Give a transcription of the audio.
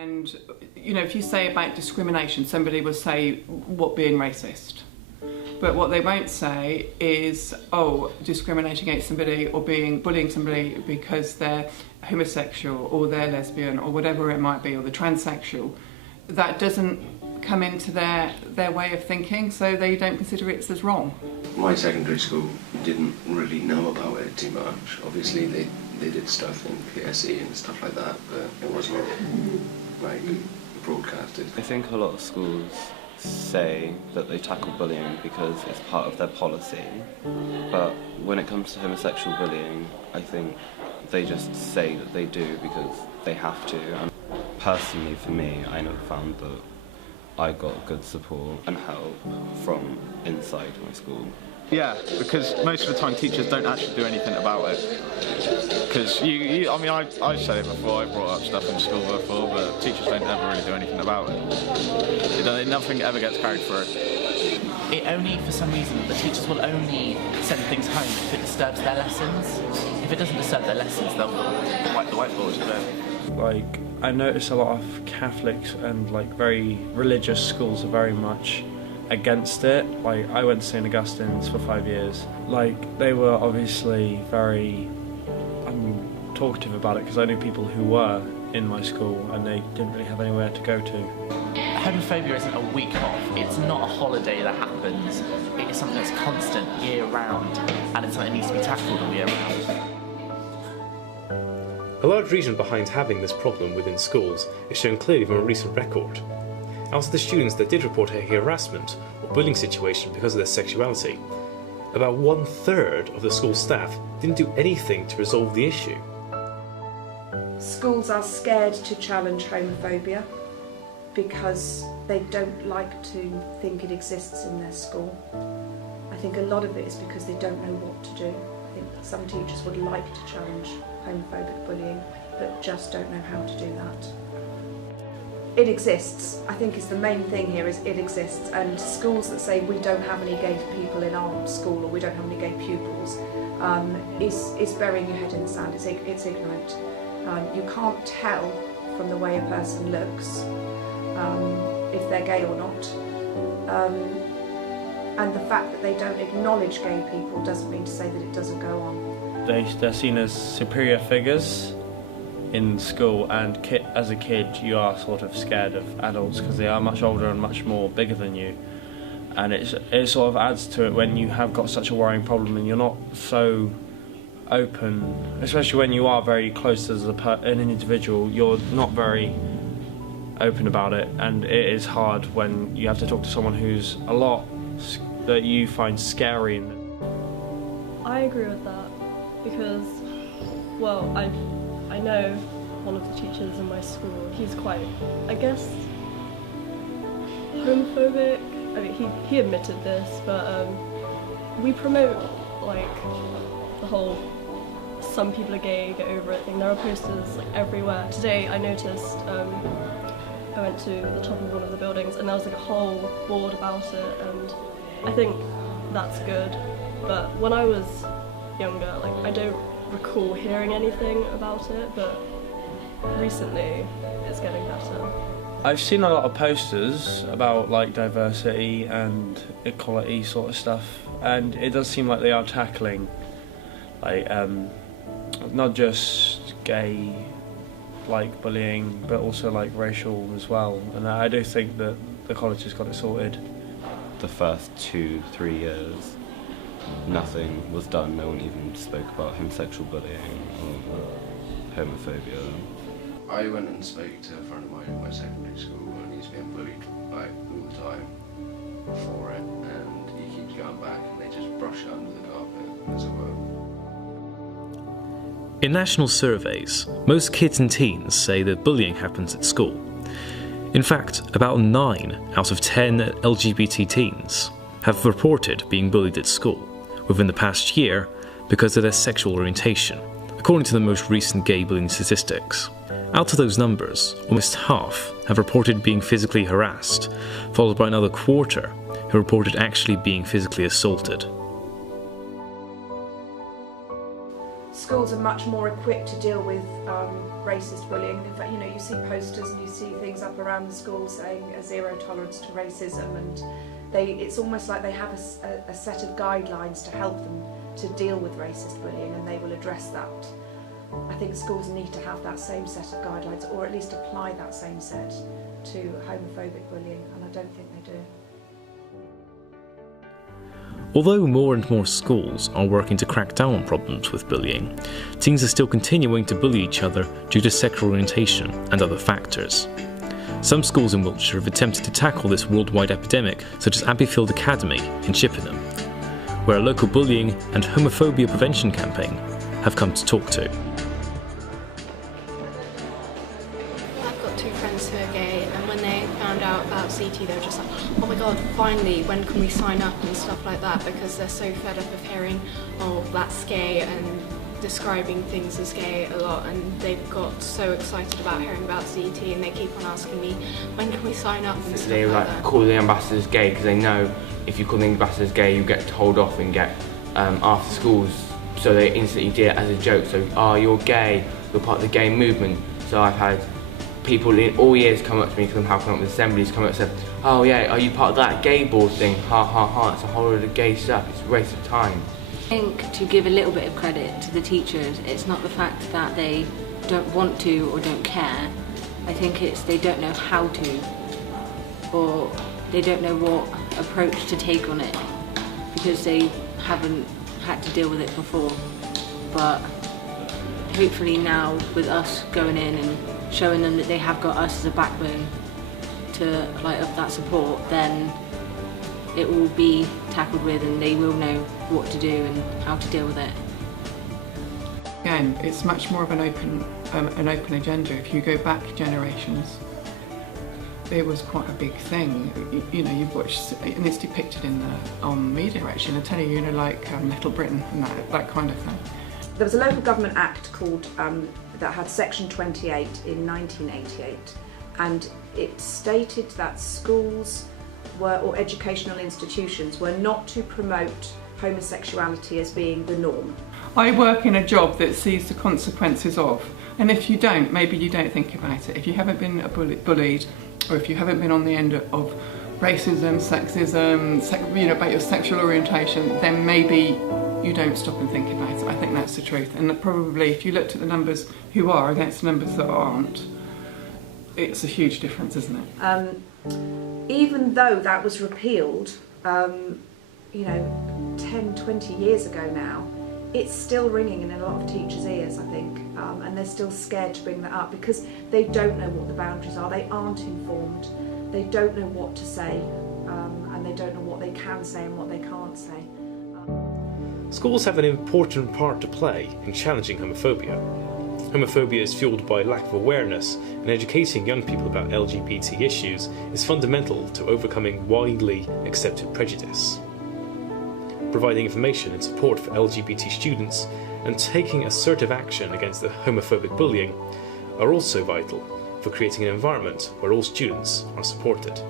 And, you know, if you say about discrimination, somebody will say, what, being racist? But what they won't say is, oh, discriminating against somebody or bullying somebody because they're homosexual or they're lesbian or whatever it might be, or the transsexual. That doesn't come into their way of thinking, so they don't consider it as wrong. My secondary school didn't really know about it too much. Obviously they did stuff in PSE and stuff like that, but it wasn't like broadcasted. I think a lot of schools say that they tackle bullying because it's part of their policy, but when it comes to homosexual bullying, I think they just say that they do because they have to. And personally, for me, I never found that I got good support and help from inside my school. Yeah, because most of the time teachers don't actually do anything about it. Because I mean, I've said it before, I brought up stuff in school before, but teachers don't ever really do anything about it. Nothing ever gets carried through. It only, for some reason, the teachers will only send things home if it disturbs their lessons. If it doesn't disturb their lessons, they'll wipe the whiteboard. Like, I notice a lot of Catholics and like very religious schools are very much against it. Like, I went to St Augustine's for 5 years. Like, they were obviously very talkative about it because I knew people who were in my school and they didn't really have anywhere to go to. Homophobia isn't a week off, it's not a holiday that happens, it is something that's constant, year round, and it's something that needs to be tackled all year round. A large reason behind having this problem within schools is shown clearly from a recent record. Out of the students that did report a harassment or bullying situation because of their sexuality, about 1/3 of the school staff didn't do anything to resolve the issue. Schools are scared to challenge homophobia because they don't like to think it exists in their school. I think a lot of it is because they don't know what to do. I think some teachers would like to challenge homophobic bullying but just don't know how to do that. It exists. I think is the main thing here is it exists, and schools that say we don't have any gay people in our school or we don't have any gay pupils is burying your head in the sand. It's ignorant. You can't tell from the way a person looks if they're gay or not, and the fact that they don't acknowledge gay people doesn't mean to say that it doesn't go on. They're seen as superior figures in school, and as a kid you are sort of scared of adults because they are much older and much more bigger than you, and it sort of adds to it when you have got such a worrying problem and you're not so open, especially when you are very close as an individual. You're not very open about it, and it is hard when you have to talk to someone who's a lot that you find scary. I agree with that because, well, I know one of the teachers in my school. He's quite, I guess, homophobic. I mean, he admitted this, but we promote like the whole "some people are gay, get over it" thing. There are posters like everywhere. Today I noticed I went to the top of one of the buildings and there was like a whole board about it, and I think that's good. But when I was younger, like, I don't recall hearing anything about it, but recently it's getting better. I've seen a lot of posters about like diversity and equality sort of stuff, and it does seem like they are tackling like not just gay like bullying but also like racial as well, and I do think that the college has got it sorted. The first 2-3 years nothing was done, no one even spoke about homosexual bullying or homophobia. I went and spoke to a friend of mine in my secondary school and he's being bullied like all the time for it, and he keeps going back and they just brush it under the carpet, as it were. In national surveys, most kids and teens say that bullying happens at school. In fact, about 9 out of 10 LGBT teens have reported being bullied at school within the past year because of their sexual orientation, according to the most recent gay bullying statistics. Out of those numbers, almost half have reported being physically harassed, followed by another quarter who reported actually being physically assaulted. schools are much more equipped to deal with racist bullying. In fact, you know, you see posters and you see things up around the school saying a zero tolerance to racism, and it's almost like they have a set of guidelines to help them to deal with racist bullying, and they will address that. I think schools need to have that same set of guidelines, or at least apply that same set to homophobic bullying, and I don't think they do. Although more and more schools are working to crack down on problems with bullying, teens are still continuing to bully each other due to sexual orientation and other factors. Some schools in Wiltshire have attempted to tackle this worldwide epidemic, such as Abbey Academy in Chippenham, where a local bullying and homophobia prevention campaign have come to talk to. I've got two friends who are gay, and when they found out about CT, they were just like, oh my god, finally, when can we sign up and stuff like that, because they're so fed up of hearing, oh, that's gay, and describing things as gay a lot, and they've got so excited about hearing about CT, and they keep on asking me, when can we sign up and stuff they like like that. Call the ambassadors gay, because they know if you call the ambassadors gay, you get told off and get after schools, so they instantly do it as a joke. So, oh, you're gay, you're part of the gay movement. So I've had people in all years come up to me because I'm helping out with assemblies, come up and said, oh yeah, are you part of that gay board thing? Ha ha ha, it's a whole lot of gay stuff, it's a waste of time. I think to give a little bit of credit to the teachers, it's not the fact that they don't want to or don't care. I think it's they don't know how to, or they don't know what approach to take on it, because they haven't had to deal with it before. But hopefully now, with us going in and showing them that they have got us as a backbone to of that support, then it will be tackled with, and they will know what to do and how to deal with it. Again, it's much more of an open agenda. If you go back generations, it was quite a big thing. You know, you've watched, and it's depicted in the media actually, and I tell you, you know, like Little Britain and that kind of thing. There was a local government act called that had Section 28 in 1988, and it stated that schools or educational institutions were not to promote homosexuality as being the norm. I work in a job that sees the consequences of, and if you don't, maybe you don't think about it. If you haven't been bullied, or if you haven't been on the end of racism, sexism, you know, about your sexual orientation, then maybe you don't stop and think about it. I think that's the truth. And that probably, if you looked at the numbers who are against the numbers that aren't, it's a huge difference, isn't it? Even though that was repealed, you know, 10, 20 years ago now, it's still ringing in a lot of teachers' ears, I think, and they're still scared to bring that up because they don't know what the boundaries are, they aren't informed, they don't know what to say, and they don't know what they can say and what they can't say. Schools have an important part to play in challenging homophobia. Homophobia is fueled by lack of awareness, and educating young people about LGBT issues is fundamental to overcoming widely accepted prejudice. Providing information and support for LGBT students and taking assertive action against the homophobic bullying are also vital for creating an environment where all students are supported.